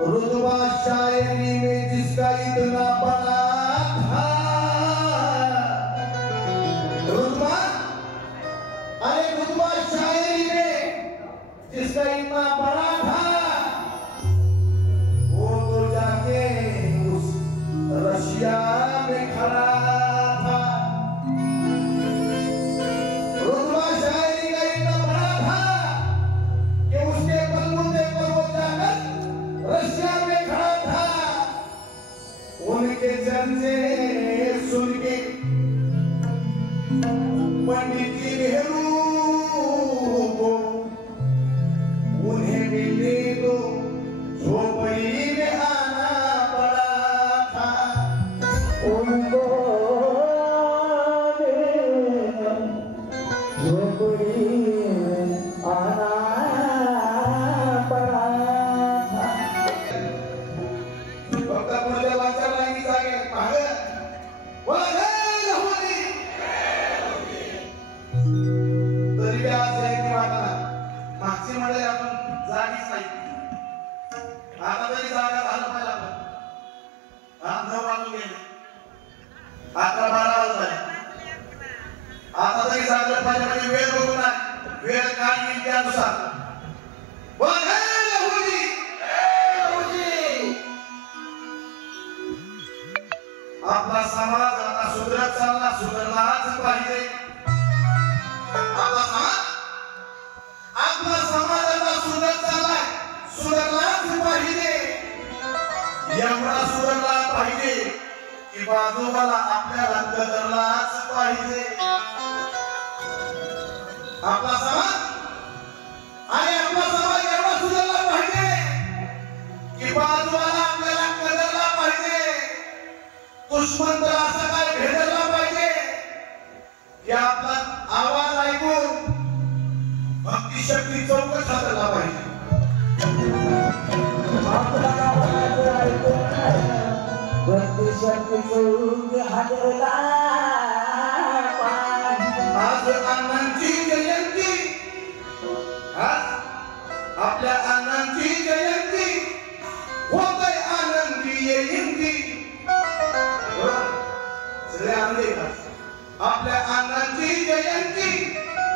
रुतबा शायरी में जिसका इतना बड़ा था, रुतबा, अरे रुतबा शायरी में जिसका इतना बड़ा था, वो तो जाके उस रशिया में खड़ा था। रुतबा शायरी का इतना बड़ा था कि उसके बलबूते पर वो जाकर रशिया में खड़ा था। उनके चर्चे सुन के पंडित जी नेहरू को उन्हें मिलने को झोपड़ी में आना पड़ा था। उनको झोपड़ी में आना पड़ा था। फक्त पुढच्या वाचायला नाही जागे मागे बोला होती तरी बी आज एक वाटला मागची म्हणजे आपण जागीच नाही। आता तरी जागा झालं पाहिजे आपण। आज 9 वाजून गेले, 11-12 वाजले। आता तरी जागलं पाहिजे म्हणजे वेळ बघू नाही, वेळ काय येईल त्यानुसार बोला होती। आपला समाज आता सुधरत चालला, सुधारलाच पाहिजे। आपला समाज आता सुधरत चाललाय, सुधारलाच पाहिजे। एवढा सुधारला पाहिजे की बाजूला आपल्याला कदरलाच पाहिजे। आपला समाज आणि आपला समाज एवढा सुधारला पाहिजे की बाजूला आपल्याला कदरला पाहिजे। दुश्मन तर असं काय भेदरला पाहिजे की आपला आवाज ऐकून भक्ती शक्ती चौकट साधला पाहिजे। आपला आवाज ऐकून भक्ती शक्ती चौकट हादरला पाहिजे। आज अण्णांची जयंती, आज आपल्या अण्णांची जयंती होतंय आनंदी जयंती। सगळे आनंदी आपल्या अण्णांची जयंती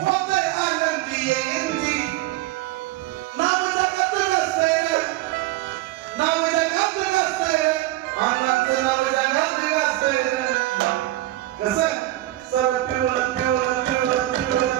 होतंय आनंदी जयंती। नाव जगात नसतंय, नाव जगात नसतंय, अण्णांचं नाव जगात नसतंय। कसं सर्व पिवळं पिवळं पिवळं पिवळं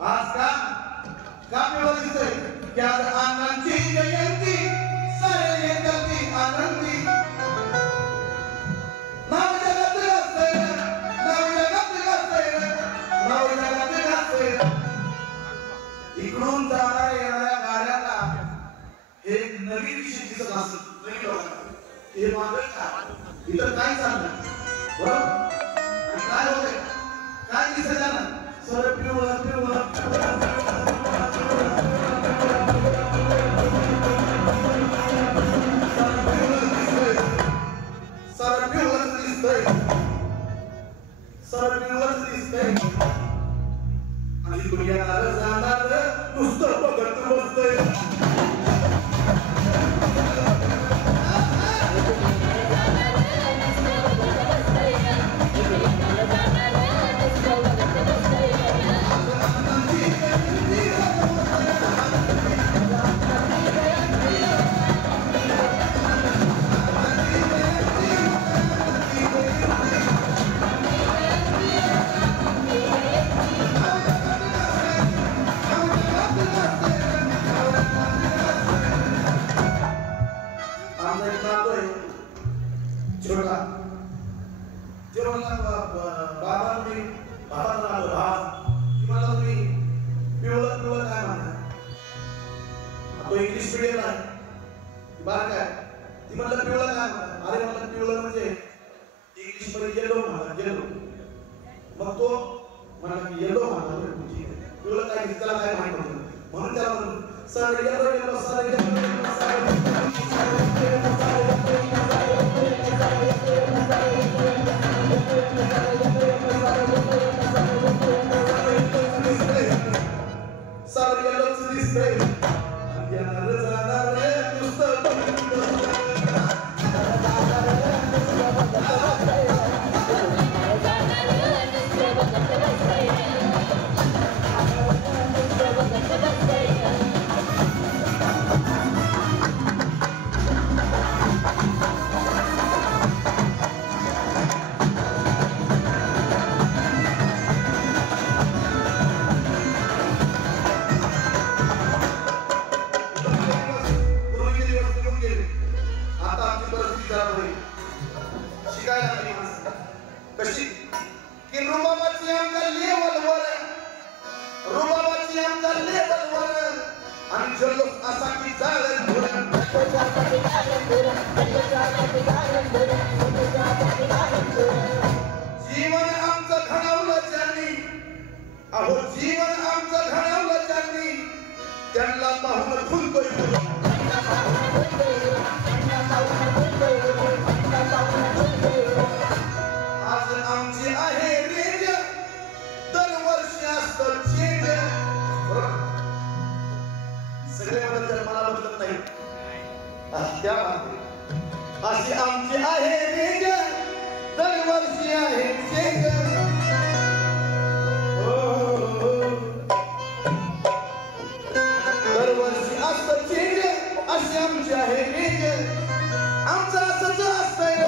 आज का पिवळं दिसतंय की आज अण्णांची जयंती सारे करती आनंदी। नाव जगात गाजतंय, नाव जगात गाजतंय, नाव जगात गाजतंय। इकडून जाणाऱ्या येणाऱ्या गाड्यांना हे नवीन विषय दिसत असत, नवीन लोकांना हे मागच का इथं काय चाललं बरोबर काय होतंय काय दिसत ना सर पिवळं पिवळं सर पिवळं दिसतंय, सर पिवळं दिसतंय आणि दुनियाला जाणार नुसतं बघत बसतंय। तो इंग्लिश मीडियमला आहे बारा काय ती म्हणलं पिवळं काय अरे म्हणलं पिवळं म्हणजे इंग्लिश मध्ये येलो म्हणा येलो मग तो म्हणा येलो म्हणा पिवळं काय त्याला काय माहित नव्हतं म्हणून त्याला म्हणून sir yellow yellow sir sir येलोच दिसतंय येणार जाणार रे नुसतं कशी की रुबाबाची आमच्या लेवलवर रुबाबाची आमच्या लेवलवर आणि जल्लोष असा की जाळं धुरण जीवन आमचं घडवलं ज्यांनी अहो जीवन आमचं घडवलं ज्यांनी त्यांना पाहून फुलतोय आज आमची आहे रेंज दरवर्षी असतं चेंज सगळे बदल मला बदलत नाही त्या अशी आमची आहे रेंज दरवर्षी आहे चेंज दरवर्षी असतं चेंज अशी आमची आहे रेंज आमचं असंच असतंय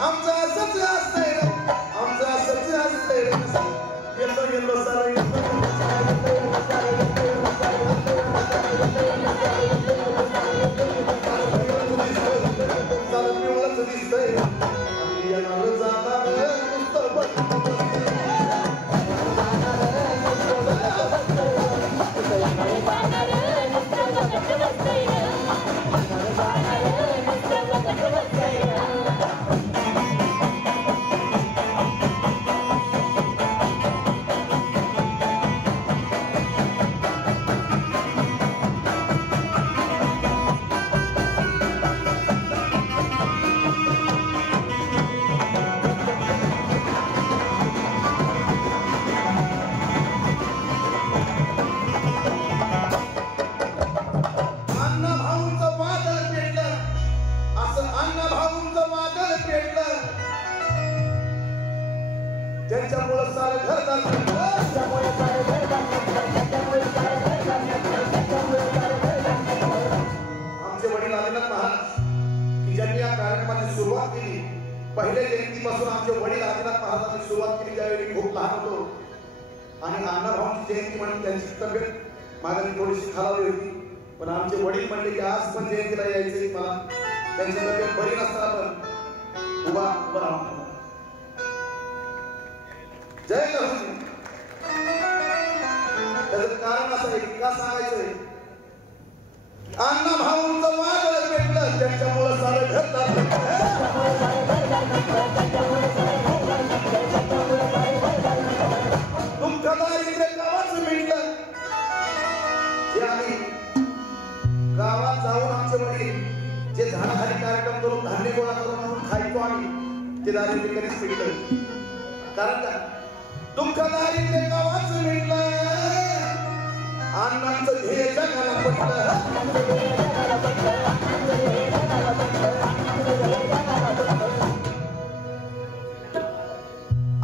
आमचं असंच असतंय आमचं असंच असतंय येलो येलो सारं पिवळंच दिसतंय आणि येणार जाणार नुसतं त्यांच्यामुळे सारं घर आमचे वडील आदिनाथ महाराज की ज्यांनी या कार्यक्रमाची सुरुवात केली पहिल्या जयंतीपासून आमचे वडील आदिनाथ महाराजांनी सुरुवात केली त्यावेळी खूप लहान होतो आणि अण्णाभाऊंची जयंती म्हणून त्यांची तब्येत मागणी थोडीशी खालावली होती पण आमचे वडील म्हणले की आज पण जयंतीला यायचे मला त्यांची तब्येत बरी नसताना पण उभा राहून जय लक्ष्मी त्याचं कारण असं आहे का सांगायचंय अण्णा भाऊंचं वादळ पेटलं त्यांच्यामुळे सारं घर दुःखदायी गावाचं मिळलं जे आम्ही गावात जाऊन आमचे वडील जे झाडाखाली कार्यक्रम करून धान्य गोळा करून खायचो आम्ही ते दारिद्र्य कधीच मिळलं कारण का दुःखदायी गावाचं मिळलं अण्णांचं ध्येय जगाला पटलं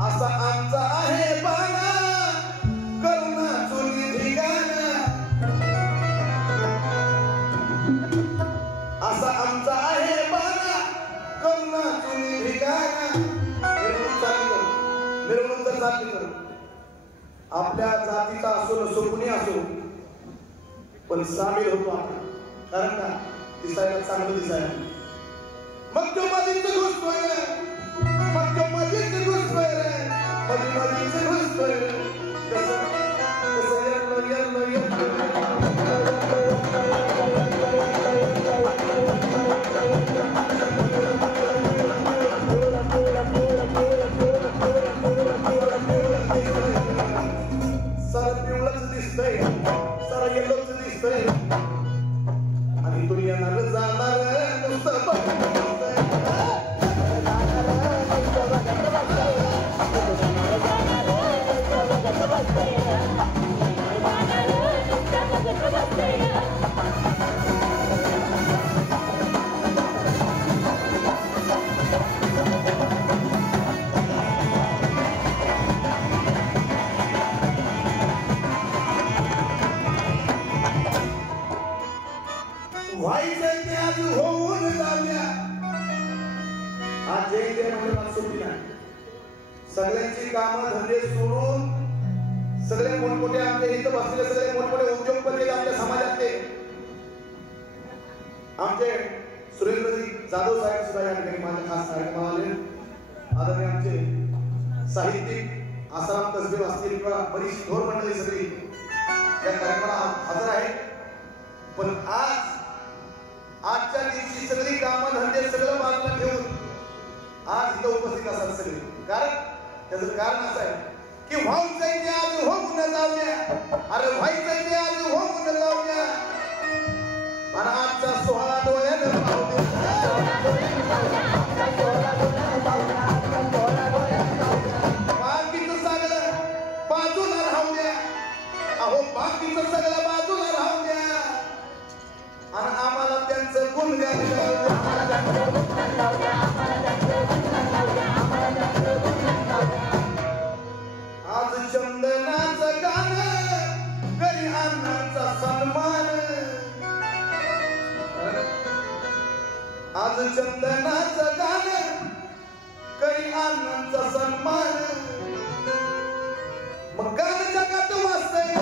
असा आमचा आहे बाणा करुणाचं निधिगाणा असा आमचा आहे बाणा करुणाचं निधिगाणा मिरवणूक तर चालली कर आपल्या जातीचा असो नसो कुणी असो पण सामील होतो आपण कारण का दिसायला चांगलं दिसायला मग तो मधीच घुसतोय मग तो मधीच घुसतोय मधीच घुसतोय कसं कसं येल्लो येल्लो येल्लो येणार जाणार नुसतं व्हायचं ते आज होऊन जाऊया. आज जय जय म्हणून सुट्टी नाही. सगळ्यांची कामं धंदे सोडून सगळे मोठमोठे आमच्या इथं बसलेले सगळे मोठमोठे उद्योगपती आपल्या समाजातले आमचे सुरेंद्रजी जाधव साहेब सुद्धा या ठिकाणी माझ्या खास कार्यक्रमाला आले. आदरणीय आमचे साहित्यिक आसाराम कसबे असतील किंवा बरीचशी थोर मंडळी सगळी या कार्यक्रमाला हजर आहे. पण आजच्या दिवशी सगळी कामं धंदे सगळं बाजूला ठेवून आज इथं उपस्थित असतात सगळे. कारण त्याचं कारण असं आहे की व्हायचंय ते आज होऊन जाऊया. अरे व्हायचंय ते आज होऊन जाऊया. आणि आजचा सोहळा डोळ्यानं पाहू दे. बाकीचं सगळं बाजूला राहू द्या. अहो बाकीचं सगळं बाजूला राहू द्या आणि आम्हाला त्यांचं गुणगान आज चंदनाचं गाणं घरी अण्णांचा सन्मान. आज चंदनाचं गाणं घरी अण्णांचा सन्मान. मग गाणं जगात वाजतंय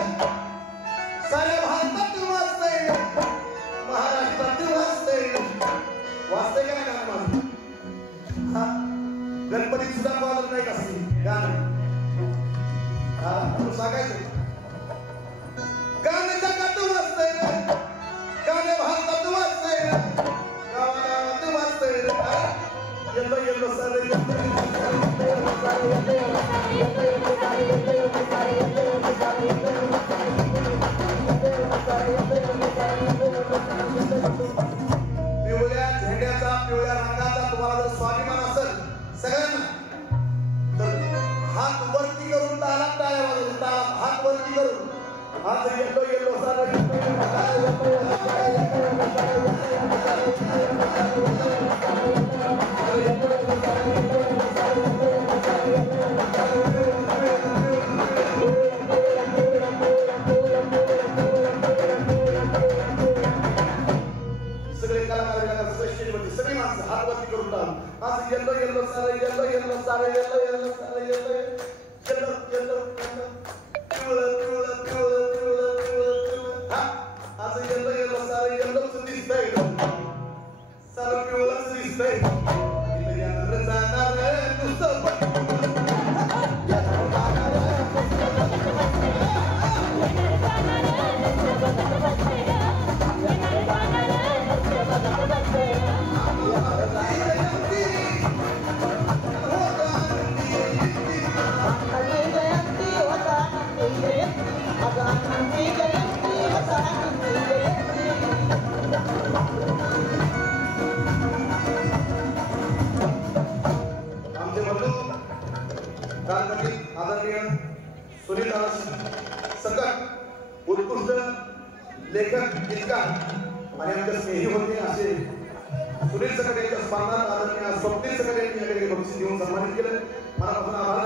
साऱ्या भारतात वाजतंय महाराष्ट्रात वाजतंय वाजतंय का नाही गाणं माझं. गणपतीत सुद्धा वाजत नाही कसं गाणं सांगायचं. गाणं जगात वाजतंय गाणं भारतात वाजतंय गावागावात वाजतंय. येलो येलो सर पिवळ्या झेंड्याचा पिवळ्या रंगाचा तुम्हाला जर स्वाभिमान असेल सगळ्यांना तर हात वरती करून तालात टाळ्या वाजवून तालात हात वरती करून आज येलो येलो सगळे कलाकार सगळी माणसं हात वरती करून टाळून आज येलो येलो सारे येलो येलो सारे येलो येलो सारे येलो येलो येलो पिवळं पिवळं पिवळं पिवळं पिवळं पिवळं. हा आज येलो येलो सारे येलोच दिसतंय सारं पिवळंच दिसतंय. इथं येणार जाणार नुसतं आमचे बंधू कालकथित आदरणीय सुनील सकट उत्कृष्ट लेखक गीतकार आणि आमचे स्नेही होते असे सुनील सकट यांच्या स्मरणार्थ आदरणीय स्वप्नील सकट यांनी या ठिकाणी बक्षीस देऊन सन्मानित केलं. मनापासून आभार.